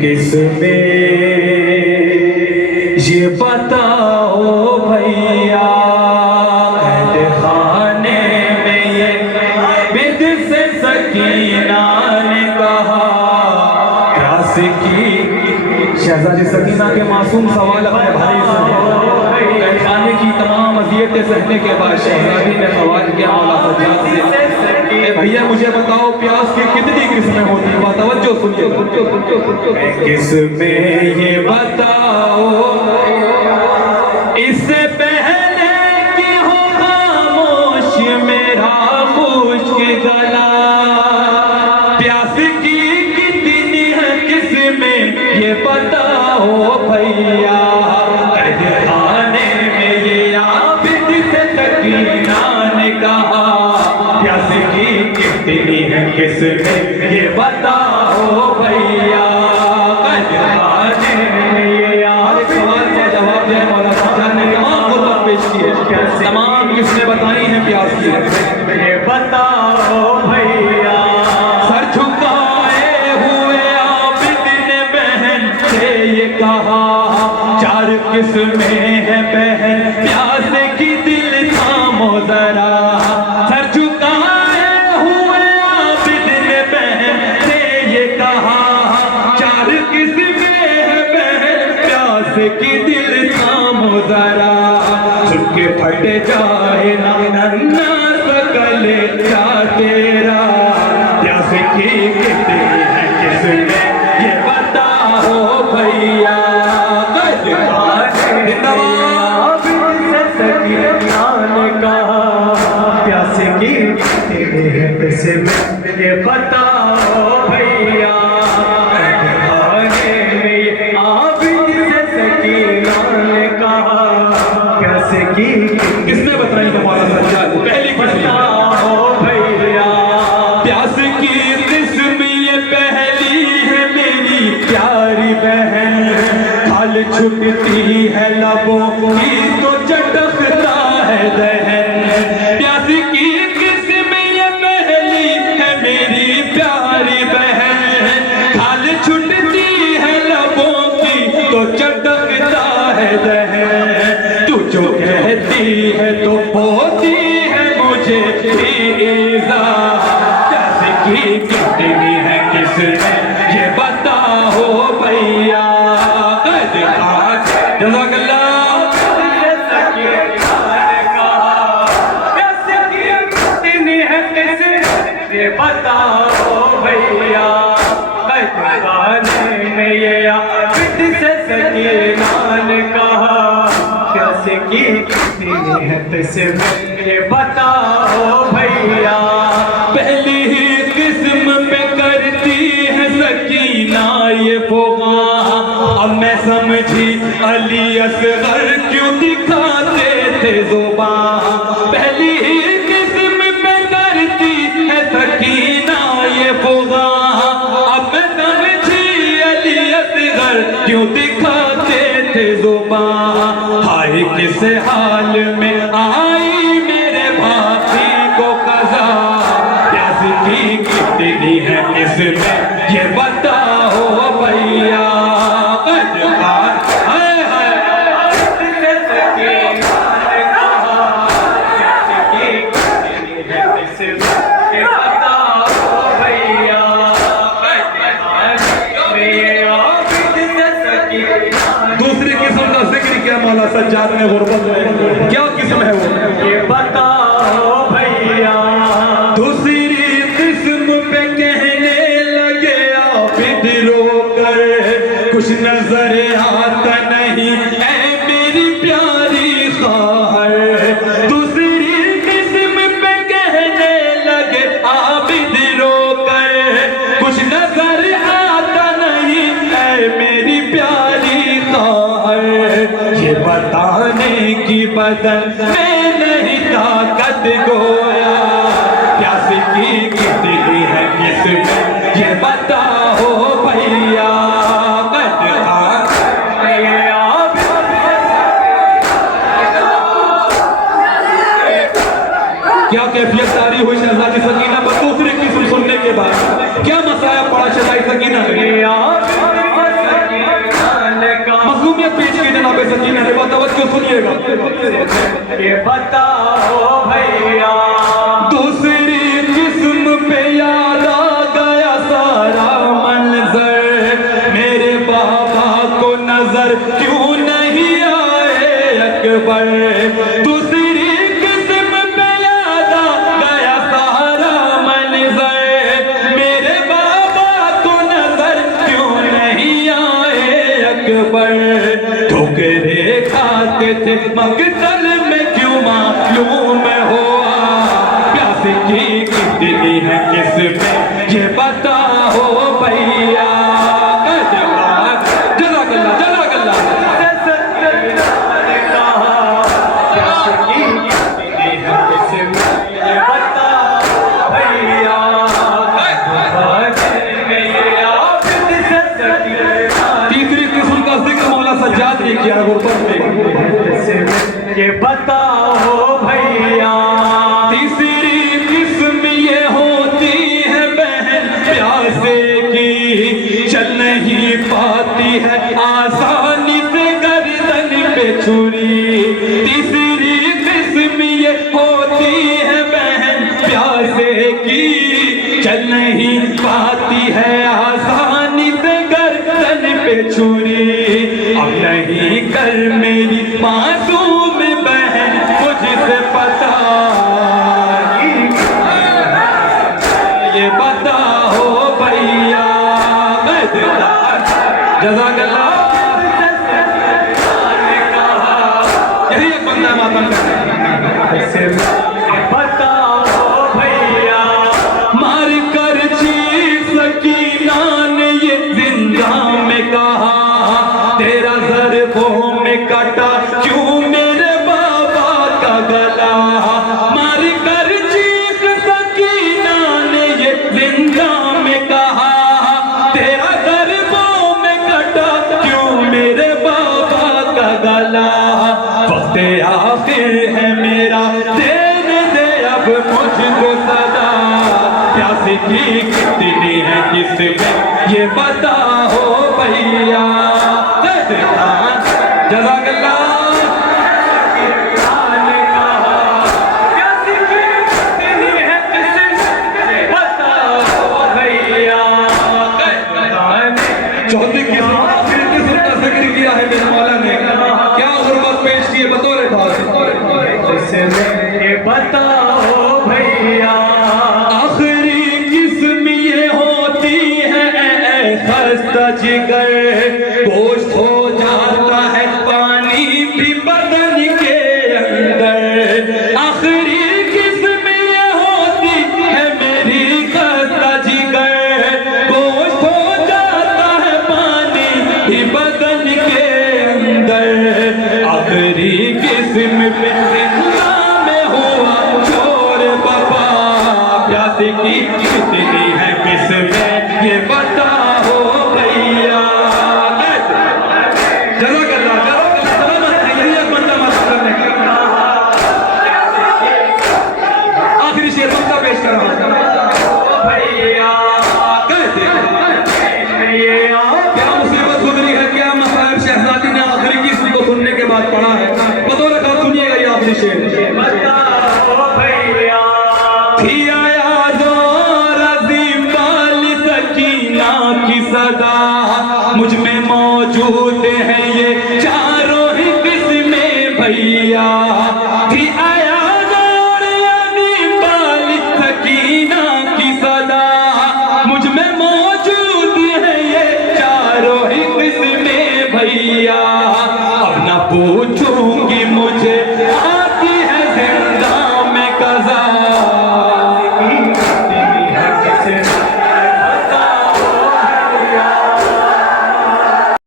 किसमें ये बताओ भैया, खाने में ये बिद से सकीना ने कहा, प्यास की। शहजादी सकीना के मासूम सवाल अपने भाई से खाने की तमाम अज़ियतें सहने के बाद शहजादी ने सवाल किया मौला सज्जाद से, भैया मुझे बताओ प्यास की कितनी किस्में होती हैं? तवज्जो सुनिए, किस्में ये बताओ, इससे पहले कि हो खामोश मेरा खुश्क गला, प्यास की कितनी है किस्में ये बताओ भैया, खाने में ये आबिद से सकीना ने कहा, प्यास की कितनी है किस्में ये बताओ भैया, खाने में ये आबिद। सवाल का जवाब दिया मौला सज्जाद ने, तमाम खुतबा पेश किए, तमाम किस्में बताई हैं प्यास की, ये बताओ भैया। सर झुकाए हुए आबिद ने बहन से ये कहा, चार किस्में है बहन प्यास की, दिल थामो जरा। सर झुकाए हुए आबिद ने बहन से ये कहा, चार किस्में है बहन प्यास की, दिल थामो जरा। सुन के फट जाए ना नन्ना सकले का तेरा, प्यास की कितनी है किस्में ये बताओ भैया, प्यास की किस्में ये बताओ भैया, खाने में आबिद से सकीना ने कहा, प्यास की किसने बताई मौला सज्जाद? पहली बताओ भैया, प्यास की किस्म ये पहली है मेरी प्यारी बहन, खाल छुपती है लबों की तो चटकता है दहन, प्यास की किस्म ये पहली है मेरी प्यारी बहन, खाल छुटती है लबों की तो चटकता है दहन, तू जो कहती है तो होती है मुझे भी ईज़ा, प्यास की कितनी है किस्में ये बताओ भैया, ये बताओ भैया, खाने में ये आबिद से सकीना ने कहा, प्यास की कितनी है किस्में ये बताओ भैया। पहली ही किस्म पे करती है सकीना ये फोगा, अब मैं समझी अली असगर क्यों दिखाते थे ज़ुबान, पहली ही किस्म पे करती है सकीना ये फोगा, अब मैं समझी अली असगर क्यों दिखाते थे ज़ुबान, हाय किस हाल में आई मेरे भाई को कज़ा, प्यास की कितनी है किस्में ये बताओ भैया, दूसरी किस्म का जिक्र किया मौला सज्जाद ने गुरबत में, क्या किस्म है वो ये बताओ भैया। दूसरी किस्म पे कहने लगे आबिद रोकर, कुछ नजर आता नहीं ऐ मेरी प्यारी ख़ाहर, दूसरी किस्म पे कहने लगे आबिद रोकर, कुछ नजर आता नहीं ऐ मेरी प्यारी ख़ाहर, ये बताने की बदन में नहीं ताकत गोया, प्यास की कितनी है किस्में ये बताओ भैया, क्या कैफियत तारी हुई शहजादी सकीना पर दूसरी किस्म सुनने के बाद, क्या मसाया पड़ा शहजादी सकीना में? मासूमियत पेश की जनाब सकीना ने, तवज्जो सुनिएगा। ये बताओ भैया दूसरी किस्म पे याद आ गया सारा मंजर, मेरे बाबा को नजर क्यों नहीं आए अकबर। दूसरी किस्म पे याद आ गया सारा मंजर, मेरे बाबा को नजर क्यों नहीं आए अकबर। ठोकरे खाते थे मगदल में क्यों मालूम हुआ, प्यास की कितनी है किस्में ये बताओ भैया। जज़ाकल्लाह जज़ाकल्लाह। तीसरी किस्म का जिक्र मौला सज्जाद ने किया गुरबत में। ये बताओ भैया तीसरी किस्म ये होती है बहन प्यासे की, चल नहीं पाती है आसानी से गर्दन पे छुरी। तीसरी किस्म ये होती है बहन प्यासे की, चल नहीं पाती है आसानी से गर्दन पे छुरी। अब नहीं कर मेरी मासूम बहन मुझसे पता, ये बताओ भैया। जज़ाकल्लाह। यही एक बंदा मातम कर बताओ भैया मार कर चीख सकीना ने ये जिंदा में कहा, तेरा ज़रबों में कटा क्यों मेरे बाबा का गला। मार कर चीख सकीना ने ये जिंदा में कहा, तेरा ज़रबों में कटा क्यों मेरे बाबा का गला। वक्त आखिर है मेरा देने दे अब मुझको सदा, प्यास की कितनी है किस्में ये बताओ भैया। जज़ाकल्लाह। चौथी किस्म आखिरी किस्म का जिक्र किया है मेरे मौला ने, क्या गुरबत पेश की है बतौर बात। ये बताओ भैया आखिरी किस्म ये होती है खस्ता जिगर, गोश्त हो जाता है पानी भी बदन के अंदर। आखिरी किस्म ये होती है मेरी खस्ता जिगर, गोश्त हो जाता है पानी भी बदन के अंदर। आखिरी किस्म पे जिंदा में हुआ शोर बाबा, प्यास की कितनी है किस्में ये बताओ भैया। जज़ाकल्लाह जज़ाकल्लाह। सलामत है यही एक बंदा मातम करने का। आखिरी शेर मक्ता पेश कर रहा हूं भैया क्या मुसीबत गुजरी है, क्या मसाइब शहजादी ने आखिरी किस्म को सुनने के बाद पढ़ा है। बतौर खास सुनिएगा ये आखिरी शेर। बताओ भैया थी आया ज़ोर अज़ीम वाली सकीना की सदा, मुझ में मौजूद